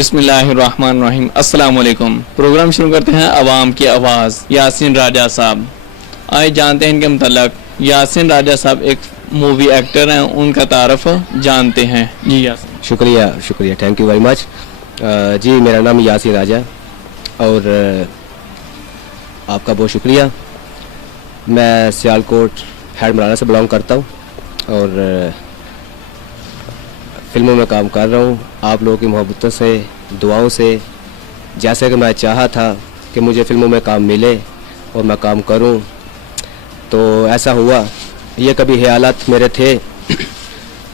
बिस्मिल्लाहिर्रहमानिर्रहीम। अस्सलाम वालेकुम। प्रोग्राम शुरू करते हैं अवाम की आवाज़। यासीन राजा साहब, आइए जानते हैं इनके मतलब। यासीन राजा साहब एक मूवी एक्टर हैं, उनका तारफ़ जानते हैं। जी यासीन। शुक्रिया, थैंक यू वेरी मच। जी, मेरा नाम यासीन राजा है और आपका बहुत शुक्रिया। मैं सियालकोट हेड मराना से बिलोंग करता हूँ और फिल्मों में काम कर रहा हूँ। आप लोगों की मोहब्बतों से, दुआओं से, जैसे कि मैं चाहा था कि मुझे फिल्मों में काम मिले और मैं काम करूँ, तो ऐसा हुआ। ये कभी ख्यालात मेरे थे,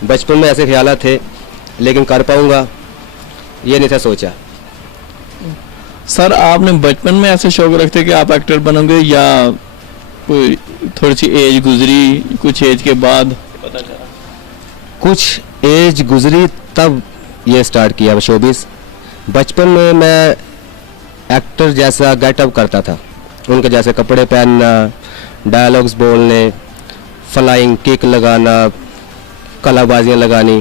बचपन में ऐसे ख्यालात थे, लेकिन कर पाऊँगा ये नहीं था सोचा। सर, आपने बचपन में ऐसे शौक रखते कि आप एक्टर बनोगे या कोई थोड़ी सी एज गुजरी, कुछ एज के बाद पता चला? कुछ एज गुजरी तब ये स्टार्ट किया शोबिस। बचपन में मैं एक्टर जैसा गेटअप करता था, उनके जैसे कपड़े पहनना, डायलॉग्स बोलने, फ्लाइंग किक लगाना, कलाबाजियाँ लगानी।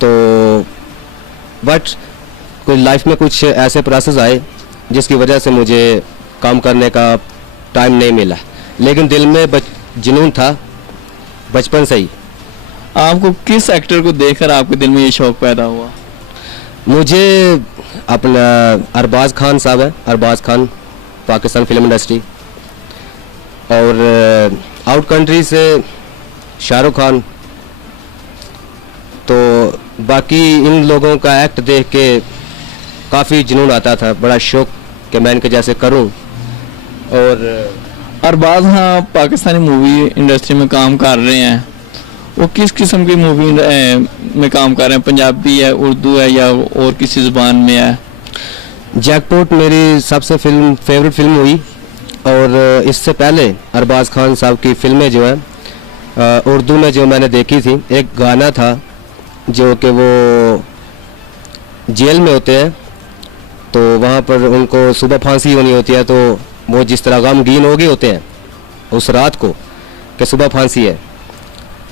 तो बट कोई लाइफ में कुछ ऐसे प्रोसेस आए जिसकी वजह से मुझे काम करने का टाइम नहीं मिला, लेकिन दिल में जुनून था बचपन से ही। आपको किस एक्टर को देखकर आपके दिल में ये शौक पैदा हुआ? मुझे अपना अरबाज खान साहब है, अरबाज खान, पाकिस्तान फिल्म इंडस्ट्री, और आउट कंट्री से शाहरुख खान। तो बाकी इन लोगों का एक्ट देख के काफ़ी जुनून आता था, बड़ा शौक कि मैं इनके जैसे करूं। और अरबाज हाँ पाकिस्तानी मूवी इंडस्ट्री में काम कर रहे हैं। वो किस किस्म की मूवी में काम कर रहे हैं? पंजाबी है, उर्दू है या और किसी ज़ुबान में है? जैकपॉट मेरी सबसे फेवरेट फिल्म हुई, और इससे पहले अरबाज खान साहब की फिल्में जो है उर्दू में जो मैंने देखी थी, एक गाना था जो कि वो जेल में होते हैं, तो वहाँ पर उनको सुबह फांसी होनी होती है, तो वो जिस तरह गमगीन हो गए होते हैं उस रात को कि सुबह फांसी है,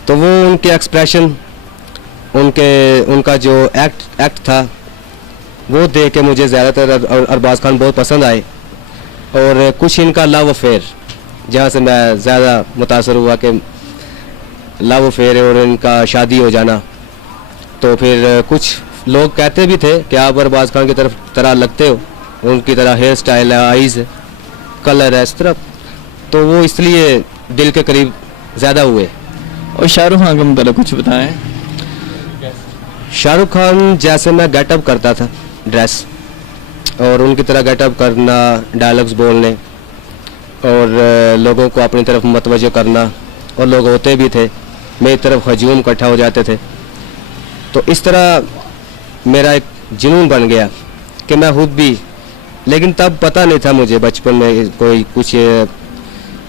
तो वो उनके एक्सप्रेशन, उनका जो एक्ट था, वो देख के मुझे ज़्यादातर अरबाज खान बहुत पसंद आए। और कुछ इनका लव अफेयर, जहाँ से मैं ज़्यादा मुतासर हुआ कि लव अफेयर और इनका शादी हो जाना। तो फिर कुछ लोग कहते भी थे कि आप अरबाज खान की तरह लगते हो, उनकी तरह हेयर स्टाइल है, आईज़ है, कलर है, इस तरह। तो वो इसलिए दिल के करीब ज़्यादा हुए। और शाहरुख खान का मतलब कुछ बताएं। शाहरुख खान जैसे मैं गेटअप करता था, ड्रेस, और उनकी तरह गेटअप करना, डायलॉग्स बोलने और लोगों को अपनी तरफ मतवज्जो करना, और लोग होते भी थे मेरी तरफ हजूम इकट्ठा हो जाते थे। तो इस तरह मेरा एक जुनून बन गया कि मैं खुद भी, लेकिन तब पता नहीं था मुझे बचपन में कोई कुछ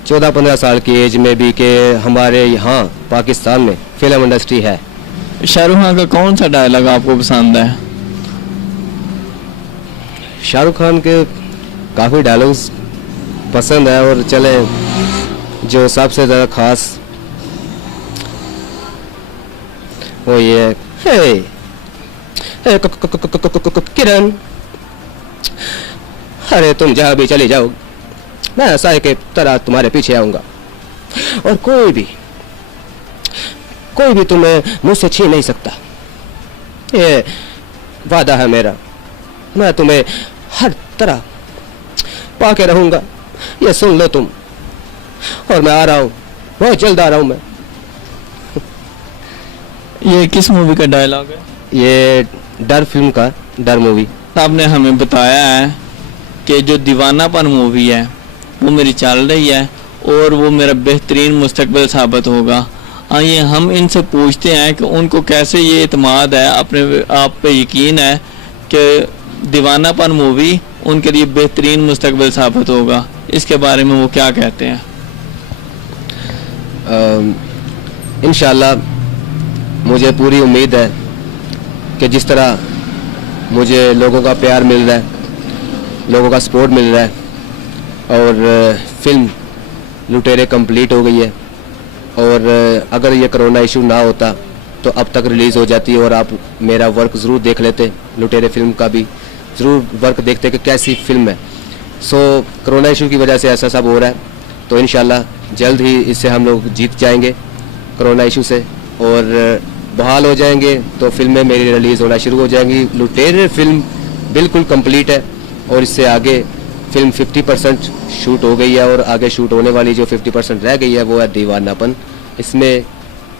14-15 साल की एज में भी कि हमारे यहाँ पाकिस्तान में फिल्म इंडस्ट्री है। शाहरुख खान का कौन सा डायलॉग आपको पसंद है? शाहरुख खान के काफ़ी डायलॉग्स पसंद है, और चले जो सबसे ज़्यादा ख़ास वो ये है, किरण, अरे तुम जहाँ भी चले जाओ, मैं साए के तरह तुम्हारे पीछे आऊँगा, और कोई भी तुम्हें मुझसे छीन नहीं सकता। ये वादा है मेरा, मैं तुम्हें हर तरह पाके रहूँगा, ये सुन लो तुम। और मैं आ रहा हूँ, बहुत जल्द आ रहा हूँ मैं। ये किस मूवी का डायलॉग है? ये डर फिल्म का, डर मूवी। आपने हमें बताया है कि जो दीवानापन मूवी है वो मेरी चल रही है और वो मेरा बेहतरीन मुस्तकबिल साबित होगा। आइए हम इनसे पूछते हैं कि उनको कैसे ये इत्मीनान है, अपने आप पे यकीन है कि दीवानापन मूवी उनके लिए बेहतरीन मुस्तकबिल साबित होगा। इसके बारे में वो क्या कहते हैं? इंशाल्लाह मुझे पूरी उम्मीद है कि जिस तरह मुझे लोगों का प्यार मिल रहा है, लोगों का सपोर्ट मिल रहा है, और फिल्म लुटेरे कंप्लीट हो गई है, और अगर ये कोरोना इशू ना होता तो अब तक रिलीज़ हो जाती और आप मेरा वर्क ज़रूर देख लेते, लुटेरे फिल्म का भी ज़रूर वर्क देखते कि कैसी फिल्म है। सो कोरोना इशू की वजह से ऐसा सब हो रहा है, तो इंशाल्लाह जल्द ही इससे हम लोग जीत जाएंगे कोरोना इशू से और बहाल हो जाएंगे, तो फिल्में मेरी रिलीज़ होना शुरू हो जाएंगी। लुटेरे फिल्म बिल्कुल कंप्लीट है और इससे आगे फिल्म 50% शूट हो गई है और आगे शूट होने वाली जो 50% रह गई है वो है दीवानापन। इसमें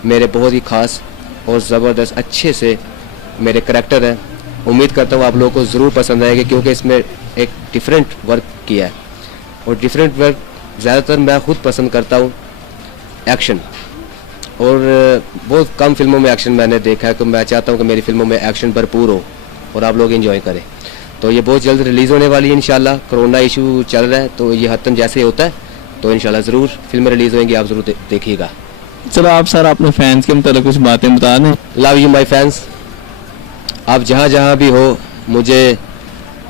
मेरे बहुत ही ख़ास और ज़बरदस्त अच्छे से मेरे करैक्टर हैं। उम्मीद करता हूँ आप लोगों को ज़रूर पसंद आएगी, क्योंकि इसमें एक डिफरेंट वर्क किया है और डिफरेंट वर्क ज़्यादातर मैं खुद पसंद करता हूँ एक्शन, और बहुत कम फिल्मों में एक्शन मैंने देखा है, तो मैं चाहता हूँ कि मेरी फिल्मों में एक्शन भरपूर हो और आप लोग एंजॉय करें। तो ये बहुत जल्द रिलीज़ होने वाली है इंशाल्लाह। कोरोना इशू चल रहा है तो ये हतन जैसे होता है, तो इंशाल्लाह ज़रूर फिल्में रिलीज़ होंगी, आप ज़रूर देखिएगा। चलो आप सर अपने फैंस के मतलब कुछ बातें बता दें। लव यू माय फैंस, आप जहाँ जहाँ भी हो, मुझे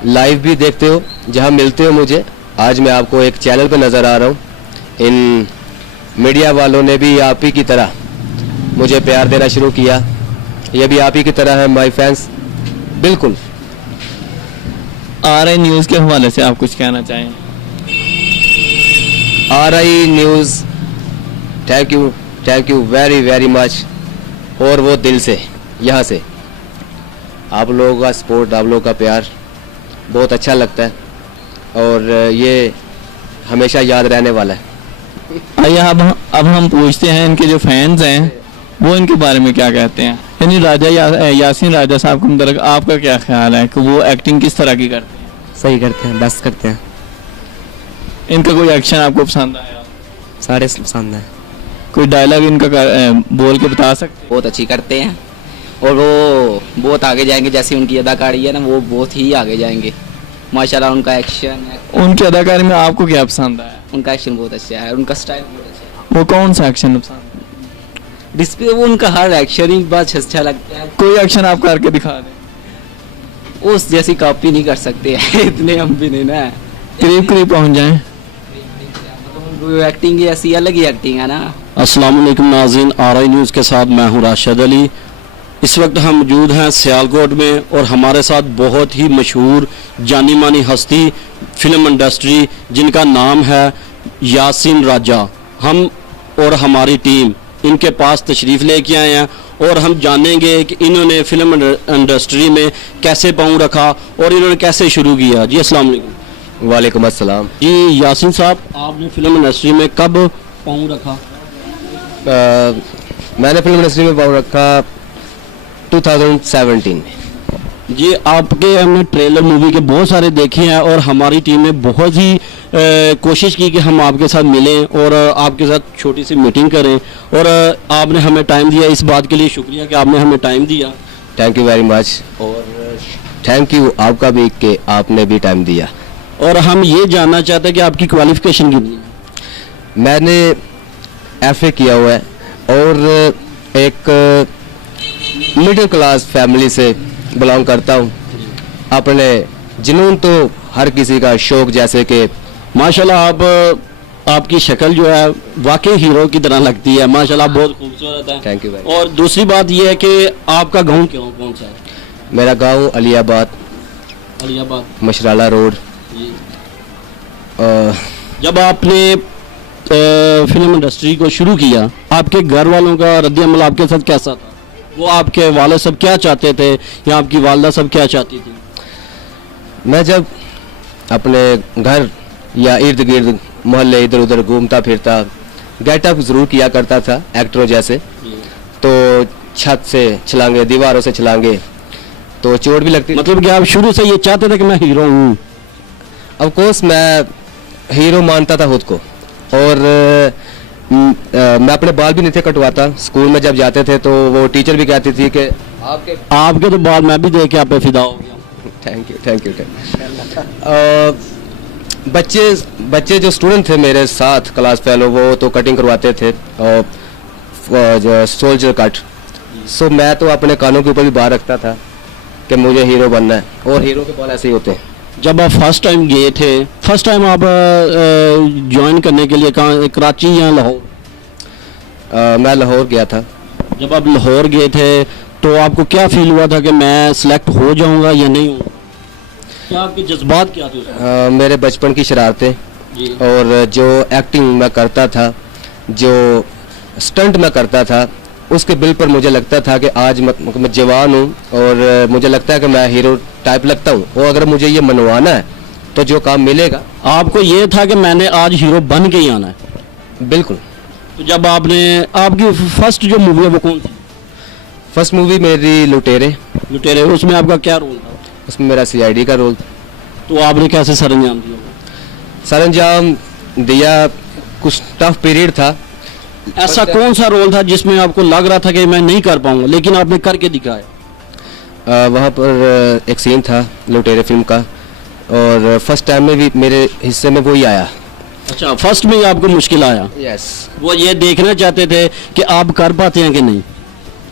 लाइव भी देखते हो, जहाँ मिलते हो मुझे। आज मैं आपको एक चैनल पे नज़र आ रहा हूँ, इन मीडिया वालों ने भी आप ही की तरह मुझे प्यार देना शुरू किया, ये भी आप ही की तरह है माय फैंस। बिल्कुल। RI न्यूज़ के हवाले से आप कुछ कहना चाहें? RI news, thank you very very much, और वो दिल से, यहाँ से आप लोगों का सपोर्ट, आप लोगों का प्यार बहुत अच्छा लगता है और ये हमेशा याद रहने वाला है। आइए अब हम पूछते हैं इनके जो फैंस हैं वो इनके बारे में क्या कहते हैं। यानी यासीन राजा साहब के मतलब आपका क्या ख्याल है कि वो एक्टिंग किस तरह की करते हैं? सही करते हैं, बेस्ट करते हैं। इनका कोई एक्शन आपको पसंद आया? सारे पसंद है। कोई डायलॉग इनका बोल के बता सकते हैं? बहुत अच्छी करते हैं और वो बहुत आगे जाएंगे, जैसी उनकी अदाकारी है ना वो बहुत ही आगे जाएंगे माशाल्लाह। उनका एक्शन है, उनकी अदाकारी में आपको क्या पसंद आया? उनका एक्शन बहुत अच्छा है, उनका स्टाइल बहुत अच्छा वो कौन सा एक्शन पसंद? है। वो उनका हर एक्शन ही बहुत अच्छा लगता है। कोई एक्शन आप करके दिखा दें। उस जैसी कॉपी नहीं कर सकते इतने हम भी नहीं ना, करीब पहुंच जाएं। मतलब एक्टिंग ऐसी अलग ही एक्टिंग है ना। अस्सलाम वालेकुम नाज़रीन, RI न्यूज़ के साथ मैं हूं राशिद अली। इस वक्त हम मौजूद हैं सियालकोट में और हमारे साथ बहुत ही मशहूर जानी मानी हस्ती फिल्म इंडस्ट्री जिनका नाम है यासीन राजा। हम और हमारी टीम इनके पास तशरीफ़ लेके आए हैं और हम जानेंगे कि इन्होंने फिल्म इंडस्ट्री में कैसे पाँव रखा और इन्होंने कैसे शुरू किया। जी अस्सलाम वालेकुम। वालेकुम अस्सलाम। जी यासीन साहब, आपने फिल्म इंडस्ट्री में कब पाँव रखा? मैंने फिल्म इंडस्ट्री में पाँव रखा 2017 में। जी आपके हमने ट्रेलर मूवी के बहुत सारे देखे हैं और हमारी टीम ने बहुत ही कोशिश की कि हम आपके साथ मिलें और आपके साथ छोटी सी मीटिंग करें और आपने हमें टाइम दिया। इस बात के लिए शुक्रिया कि आपने हमें टाइम दिया। थैंक यू वेरी मच, और थैंक यू आपका भी कि आपने भी टाइम दिया। और हम ये जानना चाहते हैं कि आपकी क्वालिफिकेशन कितनी है? मैंने FA किया हुआ है और एक मिडिल क्लास फैमिली से बिलोंग करता हूँ। अपने जुनून तो हर किसी का शौक, जैसे कि माशाल्लाह आपकी शक्ल जो है वाकई हीरो की तरह लगती है माशाल्लाह, बहुत खूबसूरत है। Thank you very. और दूसरी बात यह है कि आपका गांव कौन सा है? मेरा गांव अलियाबाद, अलियाबाद, मशराला रोड। जब आपने फिल्म इंडस्ट्री को शुरू किया, आपके घर वालों का रद्द-ए-अमल आपके साथ कैसा था? वो आपके वालिद सब क्या चाहते थे या आपकी वालदा सब क्या चाहती थी? मैं जब अपने घर या इर्द गिर्द मोहल्ले इधर उधर घूमता फिरता, गेटअप ज़रूर किया करता था एक्टरों जैसे, तो छत से छलांगे, दीवारों से छलांगे, तो चोट भी लगती। मतलब कि आप शुरू से ये चाहते थे कि मैं हीरो हूँ? ऑफ कोर्स मैं हीरो मानता था खुद को, और मैं अपने बाल भी नहीं थे कटवाता। स्कूल में जब जाते थे तो वो टीचर भी कहती थी कि आपके तो बाल मैं भी देख के आप पे फिदा हो गया। Thank you. बच्चे जो स्टूडेंट थे मेरे साथ क्लास फेलो, वो तो कटिंग करवाते थे और जो सोल्जर कट। सो मैं तो अपने कानों के ऊपर भी बाहर रखता था कि मुझे हीरो बनना है, और हीरो के बाल ऐसे ही होते हैं। जब आप फर्स्ट टाइम गए थे, फर्स्ट टाइम आप ज्वाइन करने के लिए कहाँ, कराची या लाहौर? मैं लाहौर गया था। जब आप लाहौर गए थे तो आपको क्या फील हुआ था कि मैं सिलेक्ट हो जाऊंगा या नहीं हूँ? क्या आपके जज्बात क्या थे उस वक्त? मेरे बचपन की शरारतें जी। और जो एक्टिंग मैं करता था, जो स्टंट मैं करता था, उसके बिल पर मुझे लगता था कि आज मैं जवान हूँ और मुझे लगता है कि मैं हीरो टाइप लगता हूँ, और अगर मुझे ये मनवाना है तो जो काम मिलेगा। आपको ये था कि मैंने आज हीरो बन के ही आना है? बिल्कुल। तो जब आपकी फर्स्ट जो मूवी है वो कौन सी? फर्स्ट मूवी मेरी लुटेरे, लुटेरे, उसमें आपका क्या रोल था? उसमें मेरा CID का रोल। तो आपने कैसे सरंजाम दिया? सरंजाम दिया, कुछ टफ पीरियड था। ऐसा कौन सा रोल था जिसमें आपको लग रहा था कि मैं नहीं कर पाऊंगा, लेकिन आपने करके दिखाया? वहाँ पर एक सीन था लुटेरे फिल्म का, और फर्स्ट टाइम में भी मेरे हिस्से में वही आया। अच्छा, फर्स्ट में ही आपको मुश्किल आया? यस, वो ये देखना चाहते थे कि आप कर पाते हैं कि नहीं?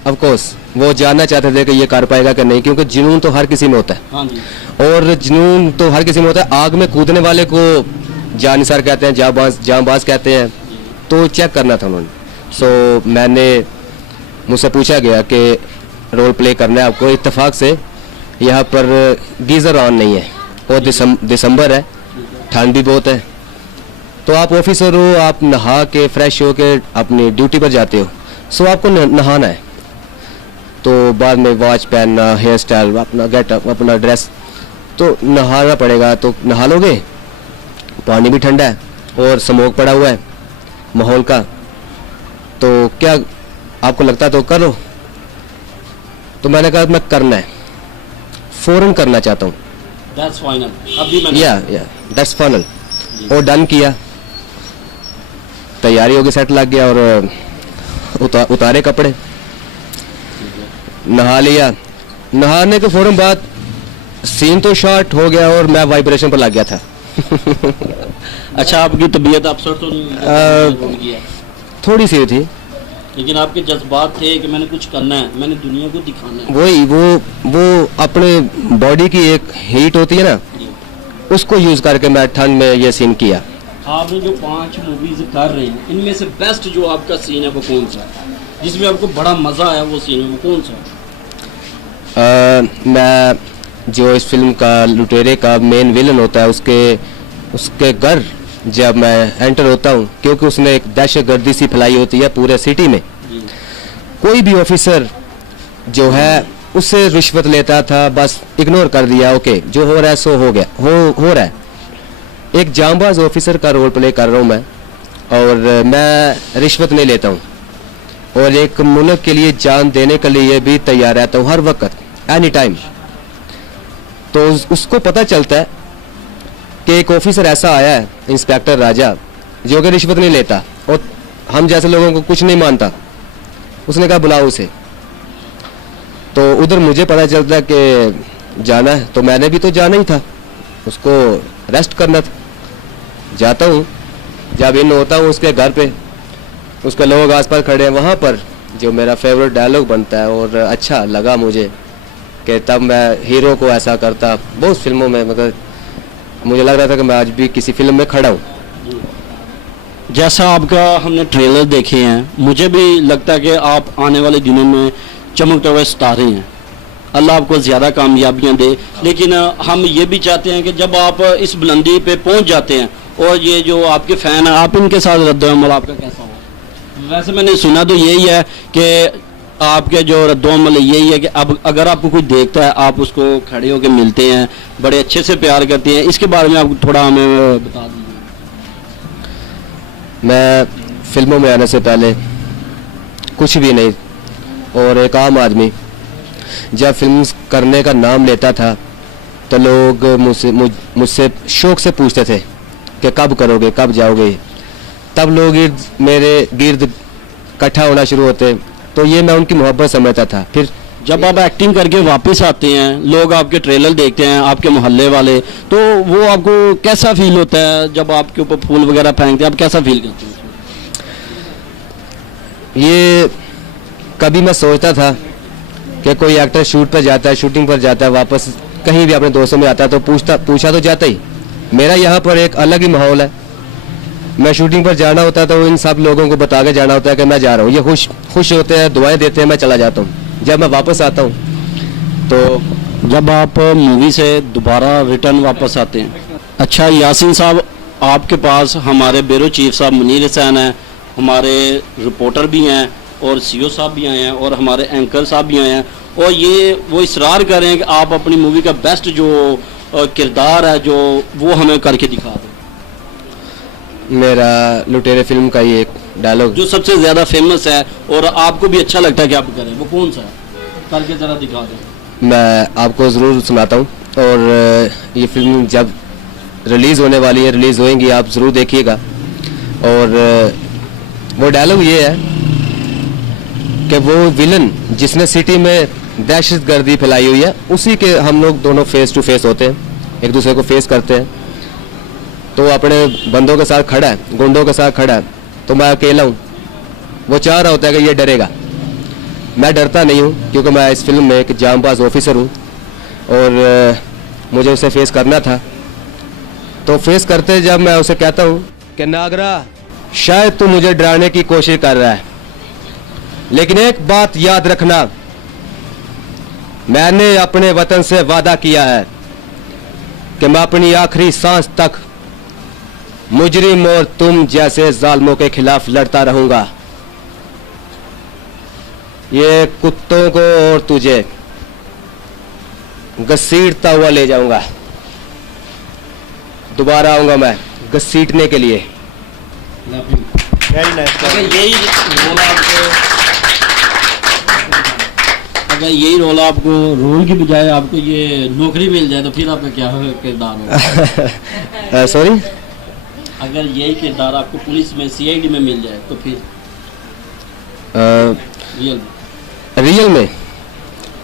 ऑफ कोर्स वो जानना चाहते थे कि ये कर पाएगा कि नहीं, क्योंकि जुनून तो हर किसी में होता है। हाँ जी। और जुनून तो हर किसी में होता है। आग में कूदने वाले को जानिसार कहते हैं, जांबाज कहते हैं, तो चेक करना था उन्होंने। सो मुझसे पूछा गया कि रोल प्ले करना है आपको। इत्तेफाक से यहाँ पर गीज़र ऑन नहीं है और दिसंबर है, ठंड भी बहुत है, तो आप ऑफिसर हो, आप नहा के फ्रेश हो के अपनी ड्यूटी पर जाते हो, सो आपको नहाना है। तो बाद में वॉच पहनना, हेयर स्टाइल, अपना गेटअप, अपना ड्रेस, तो नहाना पड़ेगा। तो नहा लोगे, पानी भी ठंडा है और स्मोक पड़ा हुआ है माहौल का, तो क्या आपको लगता है तो करो। तो मैंने कहा मैं करना है, फौरन करना चाहता हूँ। That's final. अभी मैंने या दैट्स फाइनल। और डन किया, तैयारी हो गई, सेट लग गया, और उतारे कपड़े, नहा लिया। नहाने के फौरन बाद सीन तो शॉर्ट हो गया और मैं वाइब्रेशन पर लग गया था। अच्छा, आपकी तबीयत अपसेट तो नहीं गया? थोड़ी सी थी, लेकिन आपके जज्बात थे कि मैंने कुछ करना है, मैंने दुनिया को दिखाना है। वही वो अपने बॉडी की एक हीट होती है ना, उसको यूज करके मैं ठंड में ये सीन किया। आपने जो 5 मूवीज कर रहे हैं, इनमें से बेस्ट जो आपका सीन है वो कौन सा है, जिसमें आपको बड़ा मजा आया? वो सीन है वो कौन सा है? मैं जो इस फिल्म का लुटेरे का मेन विलन होता है, उसके घर जब मैं एंटर होता हूँ, क्योंकि उसने एक दहशतगर्दी सी फैलाई होती है पूरे सिटी में। कोई भी ऑफिसर जो है उससे रिश्वत लेता था, बस इग्नोर कर दिया, ओके जो हो रहा है सो हो गया, हो रहा है। एक जांबाज ऑफिसर का रोल प्ले कर रहा हूँ मैं, और मैं रिश्वत नहीं लेता हूँ, और एक मुल्क के लिए जान देने के लिए भी तैयार रहता हूँ हर वक्त, एनी टाइम। तो उसको पता चलता है कि एक ऑफिसर ऐसा आया है, इंस्पेक्टर राजा, जो कि रिश्वत नहीं लेता और हम जैसे लोगों को कुछ नहीं मानता। उसने कहा बुलाओ उसे। तो उधर मुझे पता चलता है कि जाना है, तो मैंने भी तो जाना ही था, उसको रेस्ट करना था। जाता हूँ, जब इन होता हूँ उसके घर पे, उसके लोग आसपास खड़े हैं, वहाँ पर जो मेरा फेवरेट डायलॉग बनता है, और अच्छा लगा मुझे कि तब मैं हीरो को ऐसा करता। बहुत फिल्मों में मतलब मुझे लग रहा था कि मैं आज भी किसी फिल्म में खड़ा हूँ। जैसा आपका हमने ट्रेलर देखे हैं, मुझे भी लगता है कि आप आने वाले दिनों में चमकते हुए सितारे हैं। अल्लाह आपको ज़्यादा कामयाबियाँ दे। लेकिन हम ये भी चाहते हैं कि जब आप इस बुलंदी पे पहुंच जाते हैं, और ये जो आपके फ़ैन हैं, आप इनके साथ रद्द-ओ-अमल आपका कैसा हो? वैसे मैंने सुना तो यही है कि आपके जो रद्द-ओ-अमल यही है कि अब अगर आपको कोई देखता है, आप उसको खड़े होकर मिलते हैं, बड़े अच्छे से प्यार करते हैं। इसके बारे में आप थोड़ा हमें बता दीजिए। मैं फिल्मों में आने से पहले कुछ भी नहीं, और एक आम आदमी जब फिल्म करने का नाम लेता था तो लोग मुझसे शौक से पूछते थे कि कब करोगे, कब जाओगे। तब लोग मेरे गिर्द इकट्ठा होना शुरू होते, तो ये मैं उनकी मोहब्बत समझता था। फिर जब आप एक्टिंग करके वापस आते हैं, लोग आपके ट्रेलर देखते हैं, आपके मोहल्ले वाले, तो वो आपको कैसा फील होता है? जब आपके ऊपर फूल वगैरह फेंकते हैं, आप कैसा फील करते हैं? ये कभी मैं सोचता था कि कोई एक्टर शूट पर जाता है, शूटिंग पर जाता है, वापस कहीं भी अपने दोस्तों में आता है तो पूछा तो जाता ही। मेरा यहाँ पर एक अलग ही माहौल है, मैं शूटिंग पर जाना होता है तो इन सब लोगों को बता के जाना होता है कि मैं जा रहा हूँ। ये खुश होते हैं, दुआएं देते हैं, मैं चला जाता हूँ। जब मैं वापस आता हूँ तो जब आप मूवी से दोबारा रिटर्न वापस आते हैं, अच्छा यासीन साहब, आपके पास हमारे ब्यूरो चीफ साहब मुनीर हुसैन हैं, हमारे रिपोर्टर भी हैं और सीओ साहब भी आए हैं और हमारे एंकर साहब भी आए हैं, और ये वो इसरार कर रहे हैं कि आप अपनी मूवी का बेस्ट जो किरदार है जो वो हमें करके दिखा दें। मेरा लुटेरे फिल्म का ये एक डायलॉग जो सबसे ज़्यादा फेमस है और आपको भी अच्छा लगता है कि आप करें, वो कौन सा है? करके ज़रा दिखा दें। मैं आपको ज़रूर सुनाता हूँ। और ये फिल्म जब रिलीज़ होने वाली है, रिलीज़ होएंगी, आप ज़रूर देखिएगा। और वो डायलॉग ये है कि वो विलन जिसने सिटी में दहशतगर्दी फैलाई हुई है, उसी के हम लोग दोनों फेस टू फेस होते हैं, एक दूसरे को फेस करते हैं। तो वो अपने बंदों के साथ खड़ा है, गुंडों के साथ खड़ा है, तो मैं अकेला हूँ। वो चाह रहा होता है कि ये डरेगा, मैं डरता नहीं हूँ क्योंकि मैं इस फिल्म में एक जांबाज ऑफिसर हूँ और मुझे उसे फेस करना था। तो फेस करते जब मैं उसे कहता हूँ कि नागरा, शायद तू मुझे डराने की कोशिश कर रहा है, लेकिन एक बात याद रखना, मैंने अपने वतन से वादा किया है कि मैं अपनी आखिरी सांस तक मुजरिम और तुम जैसे जालिमों के खिलाफ लड़ता रहूंगा। ये कुत्तों को और तुझे घसीटता हुआ ले जाऊंगा। दोबारा आऊंगा मैं घसीटने के लिए। अगर यही रोल आपको रोल की बजाय आपको ये नौकरी मिल जाए तो फिर आपका क्या किरदार होगा? सॉरी, अगर यही किरदार आपको पुलिस में सीआईडी में मिल जाए तो फिर रियल में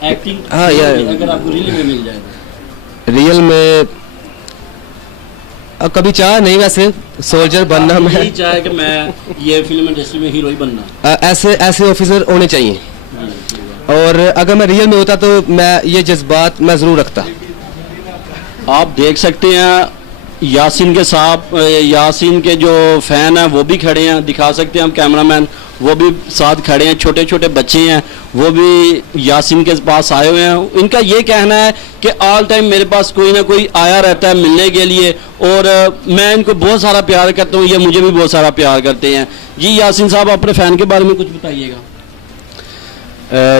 एक्टिंग, हाँ यार, अगर आपको रियल में मिल जाए तो रियल में कभी चाहा नहीं वैसे सोल्जर बनना। मैं यही चाहे कि मैं ये फिल्म इंडस्ट्री में हीरो ही बनना। ऐसे ऑफिसर होने चाहिए। और अगर मैं रियल में होता तो मैं ये जज्बात मैं ज़रूर रखता। आप देख सकते हैं यासीन के साथ, यासीन के जो फैन हैं वो भी खड़े हैं, दिखा सकते हैं हम कैमरामैन, वो भी साथ खड़े हैं, छोटे छोटे बच्चे हैं, वो भी यासीन के पास आए हुए हैं। इनका ये कहना है कि ऑल टाइम मेरे पास कोई ना कोई आया रहता है मिलने के लिए और मैं इनको बहुत सारा प्यार करता हूँ, ये मुझे भी बहुत सारा प्यार करते हैं। जी यासीन साहब, अपने फ़ैन के बारे में कुछ बताइएगा।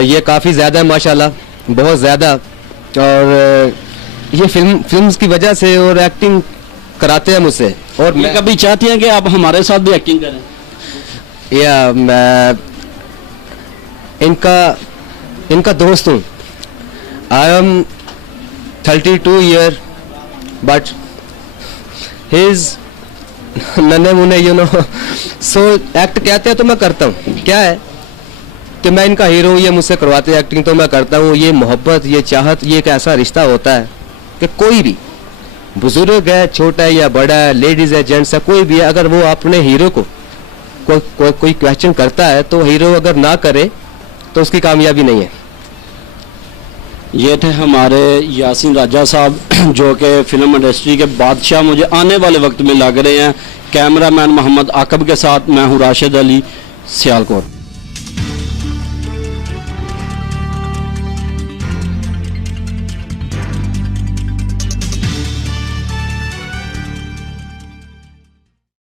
ये काफ़ी ज़्यादा है माशाल्लाह, बहुत ज़्यादा। और ये फिल्म्स की वजह से और एक्टिंग कराते हैं मुझसे। और मैं कभी चाहती हैं कि आप हमारे साथ भी एक्टिंग करें? या मैं इनका दोस्त हूँ। I am 32 year but he is नन्हे मुन्ने, यू नो। सो एक्ट कहते हैं तो मैं करता हूँ। क्या है कि मैं इनका हीरो हूँ, ये मुझसे करवाते हैं एक्टिंग तो मैं करता हूँ। ये मोहब्बत, ये चाहत, ये एक ऐसा रिश्ता होता है कि कोई भी बुजुर्ग है, छोटा है या बड़ा है, लेडीज़ है, जेंट्स है, कोई भी है, अगर वो अपने हीरो को कोई क्वेश्चन करता है तो हीरो अगर ना करे तो उसकी कामयाबी नहीं है। ये थे हमारे यासीन राजा साहब जो कि फिल्म इंडस्ट्री के बादशाह मुझे आने वाले वक्त में लग रहे हैं। कैमरामैन मोहम्मद आकब के साथ मैं हूँ राशिद अली, सियालकोट।